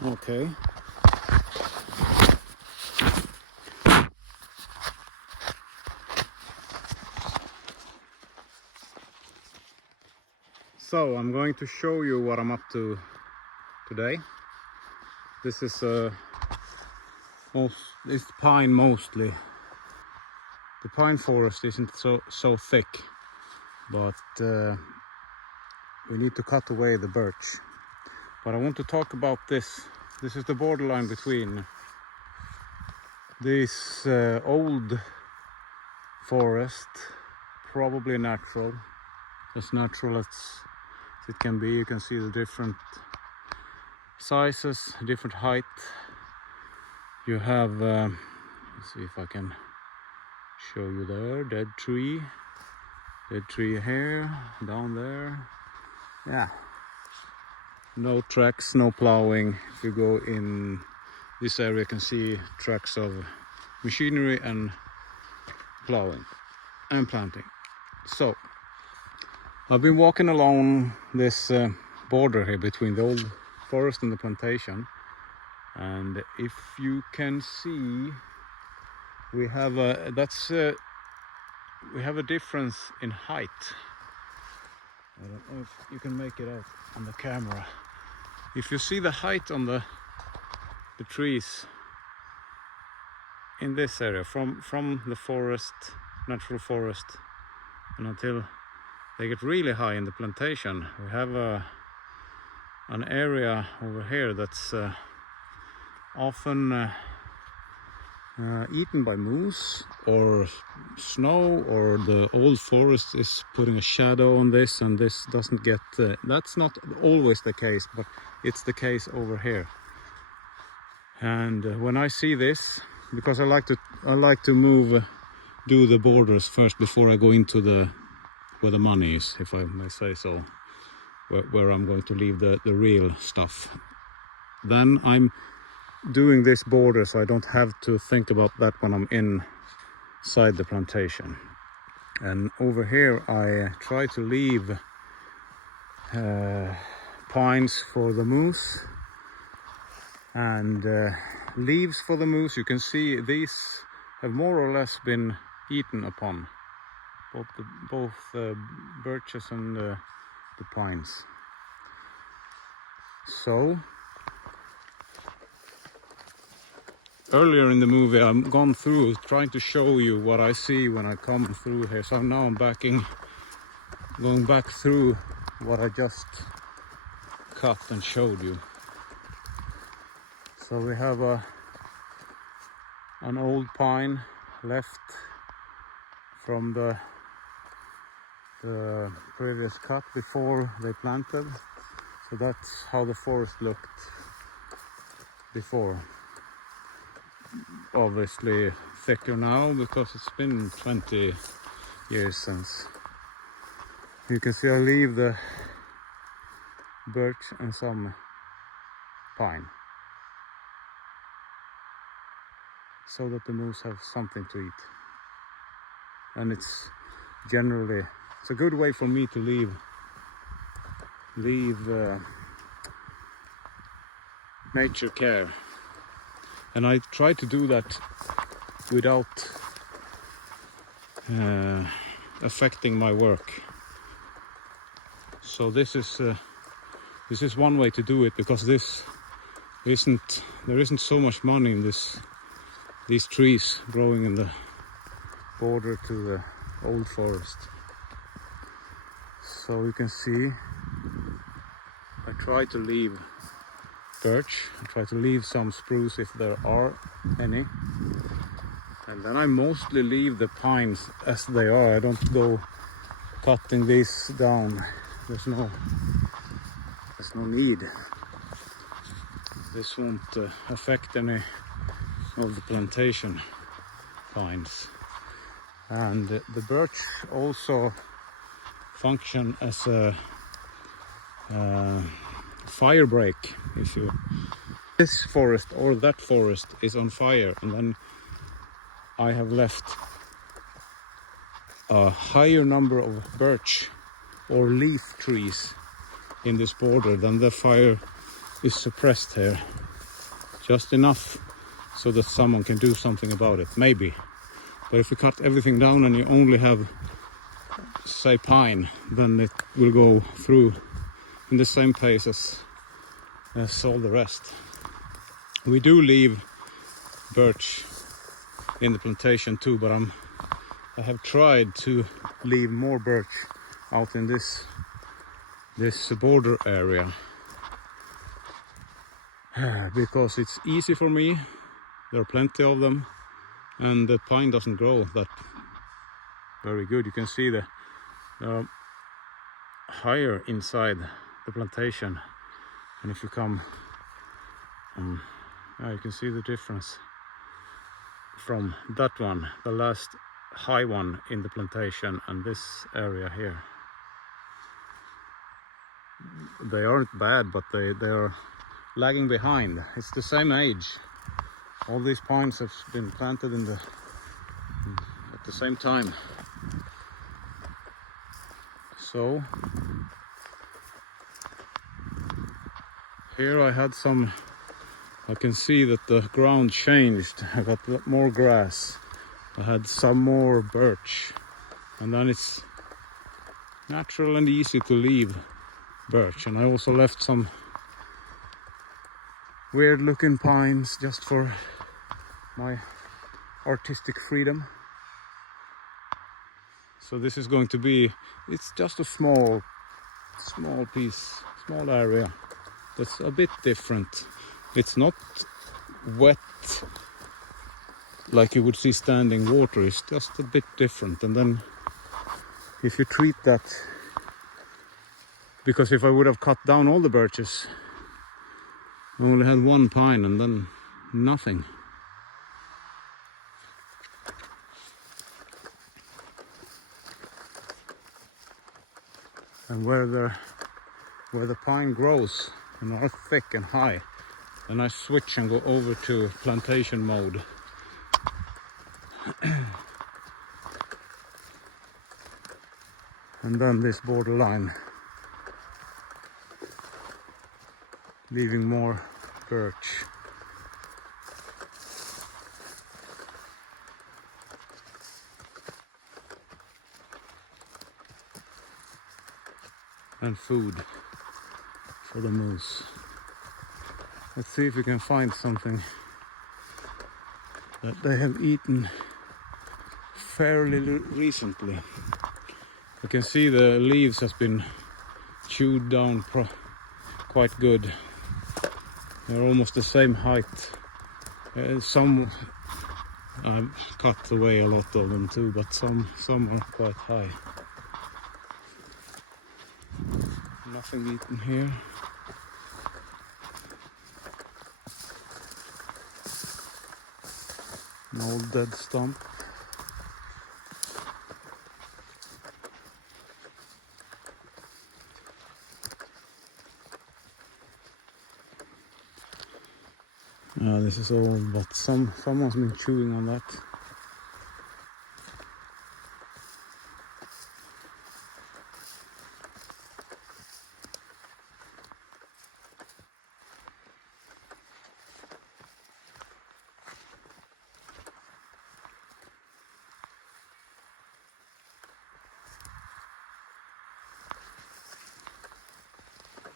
Okay. So I'm going to show you what I'm up to today. This is it's pine mostly. The pine forest isn't so thick, but we need to cut away the birch. But I want to talk about this. This is the borderline between this old forest, probably natural, as natural as it can be. You can see the different sizes, different height. You have, let's see if I can show you there, dead tree here, down there. Yeah, no tracks, no plowing. If you go in this area, you can see tracks of machinery and plowing and planting. So I've been walking along this border here between the old forest and the plantation, and if you can see, we have a difference in height. I don't know if you can make it out on the camera. If you see the height on the trees in this area, from the forest, natural forest, and until they get really high in the plantation, we have an area over here that's often eaten by moose or snow, or the old forest is putting a shadow on this, and this doesn't get that's not always the case, but it's the case over here. And when I see this, because I like to move do the borders first before I go into where the money is, if I may say so, where I'm going to leave the real stuff. Then I'm doing this border so I don't have to think about that when I'm inside the plantation. And over here I try to leave pines for the moose and leaves for the moose. You can see these have more or less been eaten upon, both the birches and the pines. So earlier in the movie I've gone through trying to show you what I see when I come through here. So now I'm going back through what I just cut and showed you. So we have an old pine left from the previous cut before they planted. So that's how the forest looked before. Obviously thicker now because it's been 20 years since. You can see I leave the birch and some pine so that the moose have something to eat. And it's a good way for me to leave nature care. And I try to do that without affecting my work. So this is one way to do it, because there isn't so much money in these trees growing in the border to the old forest. So you can see I try to leave birch, I try to leave some spruce if there are any, and then I mostly leave the pines as they are. I don't go cutting these down. There's no need. This won't affect any of the plantation pines. And the birch also function as a fire break. If this forest or that forest is on fire, and then I have left a higher number of birch or leaf trees in this border, then the fire is suppressed here just enough so that someone can do something about it, maybe. But if you cut everything down and you only have, say, pine, then it will go through in the same pace as all the rest. We do leave birch in the plantation too, but I have tried to leave more birch out in this border area because it's easy for me. There are plenty of them, and the pine doesn't grow that very good. You can see the higher inside the plantation, and if you come you can see the difference from that one, the last high one in the plantation, and this area here. They aren't bad, but they are lagging behind. It's the same age. All these pines have been planted at the same time. So here I can see that the ground changed. I got more grass. I had some more birch, and then it's natural and easy to leave birch. And I also left some weird looking pines just for my artistic freedom. So this is going to be, it's just a small piece, small area that's a bit different. It's not wet like you would see standing water, it's just a bit different. And then if you treat that, because if I would have cut down all the birches, I only had one pine and then nothing. And where the pine grows and are thick and high, then I switch and go over to plantation mode. And then this borderline, leaving more birch. And food for the moose. Let's see if we can find something that they have eaten fairly recently. You can see the leaves has been chewed down quite good. They're almost the same height. Some I've cut away a lot of them too, but some are quite high. Nothing eaten here. An old dead stump. This is old, but someone's been chewing on that.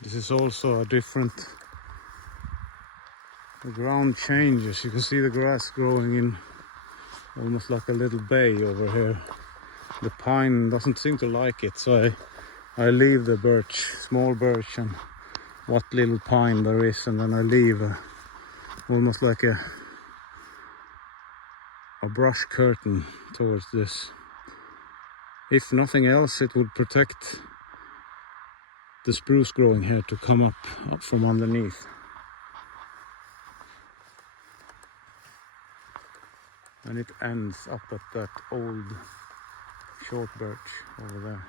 This is also a different, the ground changes. You can see the grass growing in almost like a little bay over here. The pine doesn't seem to like it, so I leave the birch, small birch, and what little pine there is, and then I leave almost like a brush curtain towards this. If nothing else, it would protect the spruce growing here to come up from underneath. And it ends up at that old short birch over there.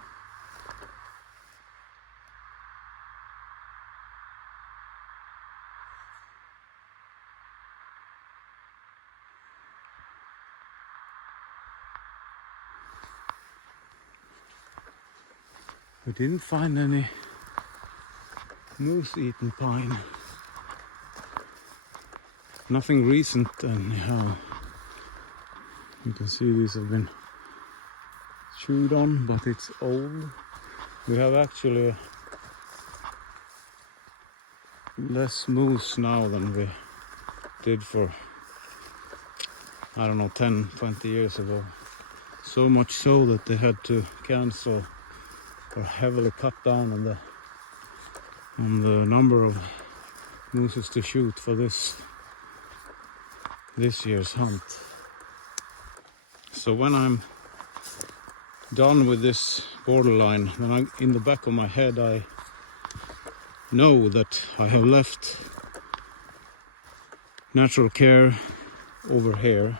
We didn't find any moose-eaten pine. Nothing recent anyhow. You can see these have been chewed on, but it's old. We have actually less moose now than we did for, I don't know, 10, 20 years ago. So much so that they had to cancel or heavily cut down on the number of mooses to shoot for this year's hunt. So when I'm done with this borderline, then in the back of my head I know that I have left natural care over here,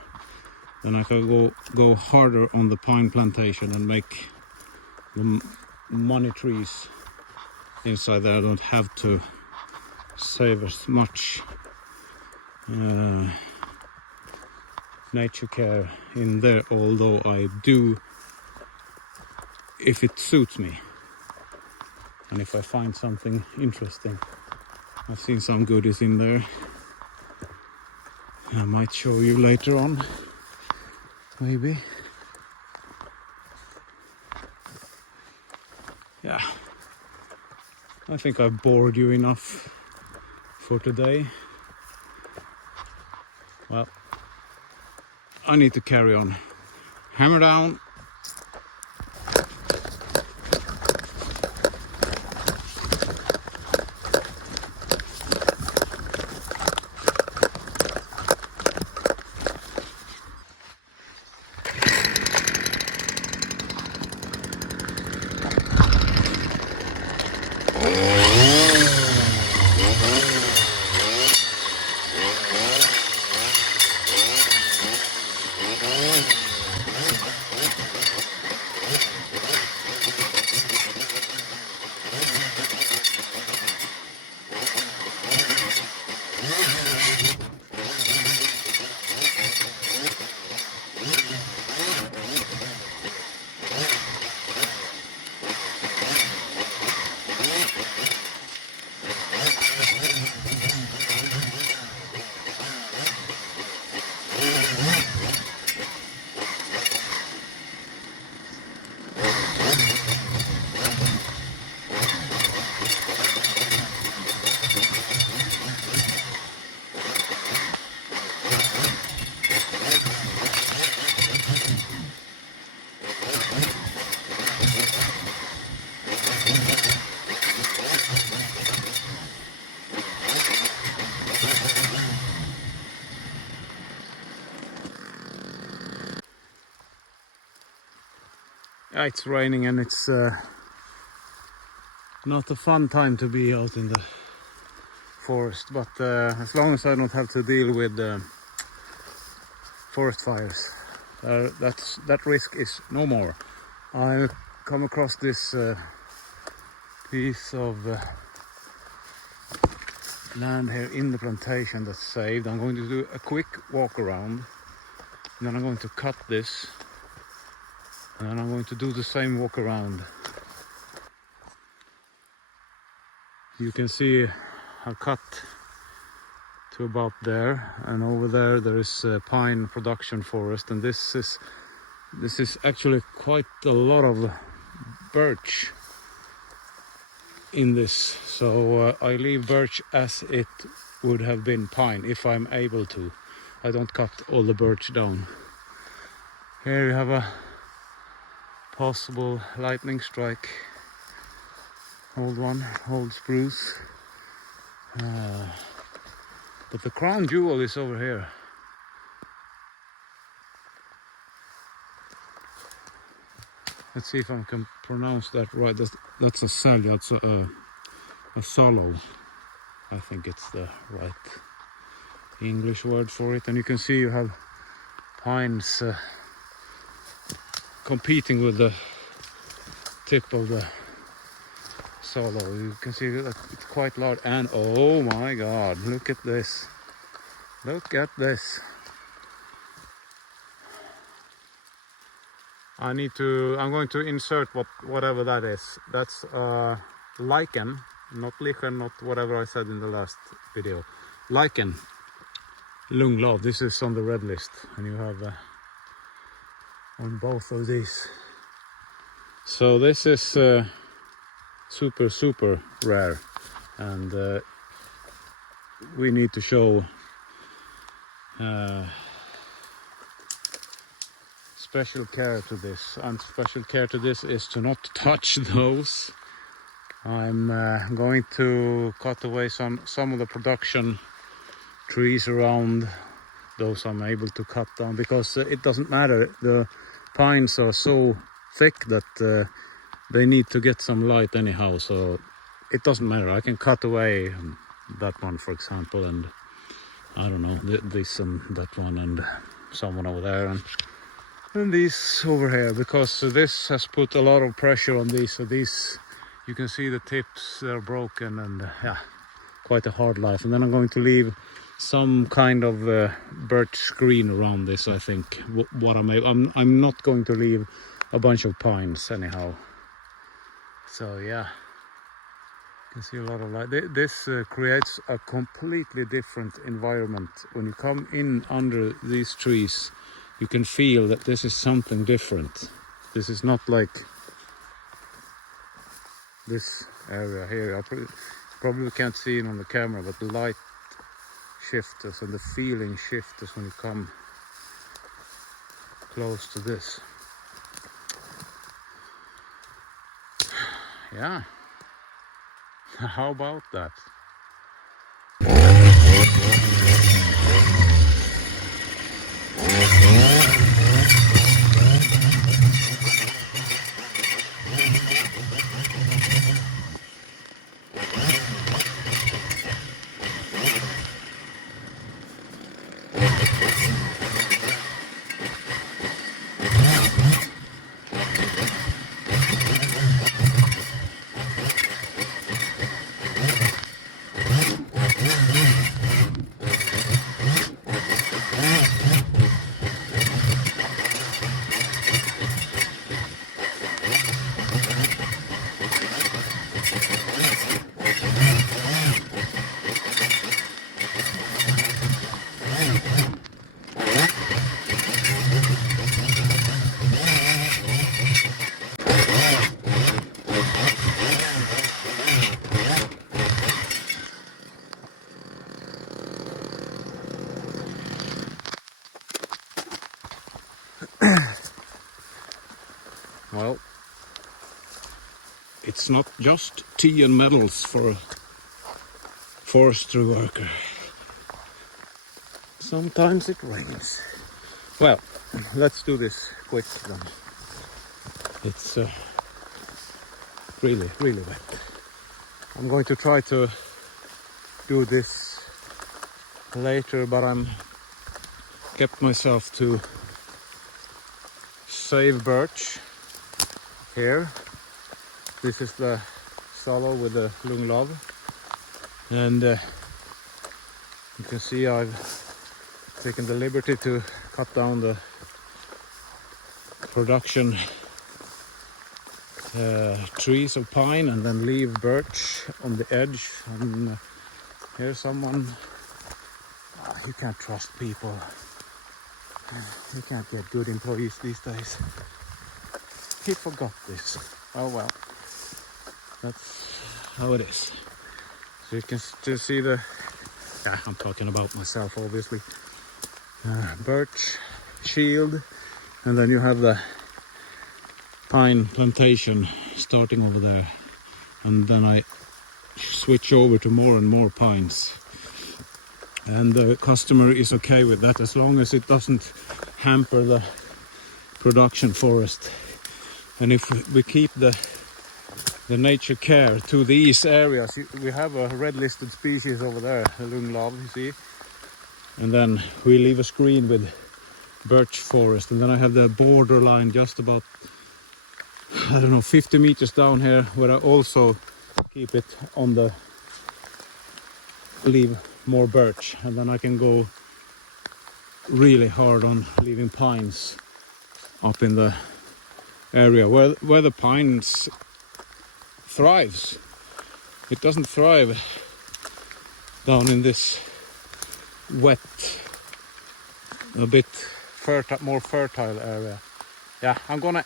then I can go harder on the pine plantation and make the money trees inside there. I don't have to save as much nature care in there, although I do if it suits me and if I find something interesting. I've seen some goodies in there. I might show you later on, maybe. Yeah, I think I've bored you enough for today. Well, I need to carry on. Hammer down. Yeah, it's raining and it's not a fun time to be out in the forest, but as long as I don't have to deal with forest fires, that risk is no more. I come across this piece of land here in the plantation that's saved. I'm going to do a quick walk around, and then I'm going to cut this, and then I'm going to do the same walk around. You can see I've cut to about there, and over there is pine production forest, and this is actually quite a lot of birch in this, so I leave birch as it would have been pine if I'm able to. I don't cut all the birch down. Here you have a possible lightning strike. Old one, old spruce. But the crown jewel is over here. Let's see if I can pronounce that right. That's a salya, it's a sallow. I think it's the right English word for it. And you can see you have pines competing with the tip of the sallow. You can see that it's quite large. And oh my god, look at this. Look at this. I'm going to insert whatever that is. That's Lichen, not Lichen, not whatever I said in the last video. Lichen, Lunglav. This is on the red list, and you have on both of these. So this is super rare, and we need to show special care to this, and special care to this is to not touch those. I'm going to cut away some of the production trees around those I'm able to cut down, because it doesn't matter, the pines are so thick that they need to get some light anyhow, so it doesn't matter. I can cut away that one, for example, and I don't know, this and that one, and someone over there, and these over here, because this has put a lot of pressure on these. So these, you can see the tips, they're broken, and yeah, quite a hard life. And then I'm going to leave some kind of birch screen around this, I think. What I'm not going to leave a bunch of pines anyhow. So yeah, you can see a lot of light. This creates a completely different environment. When you come in under these trees, you can feel that this is something different. This is not like this area here. I probably can't see it on the camera, but the light shifts and the feeling shifts when you come close to this. Yeah. How about that? Well, it's not just tea and medals for a forestry worker. Sometimes it rains. Well, let's do this quick then. It's really wet. I'm going to try to do this later, but I'm kept myself to save birch here. This is the sallow with the Lunglav, and you can see I've taken the liberty to cut down the production trees of pine and then leave birch on the edge. And here's someone, you can't trust people. You can't get good employees these days. He forgot this. Oh well, that's how it is. So you can still see the, yeah, I'm talking about myself obviously. Birch shield, and then you have the pine plantation starting over there, and then I switch over to more and more pines. And the customer is okay with that as long as it doesn't hamper the production forest. And if we keep the nature care to these areas, we have a red listed species over there, the Lunglav, you see, and then we leave a screen with birch forest, and then I have the borderline just about, I don't know, 50 meters down here, where I also keep it on the, leave more birch, and then I can go really hard on leaving pines up in the area where the pines thrives. It doesn't thrive down in this wet, a bit more fertile area. Yeah, I'm gonna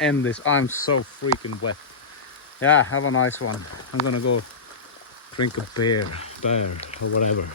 end this. I'm so freaking wet. Yeah, have a nice one. I'm gonna go drink a beer or whatever.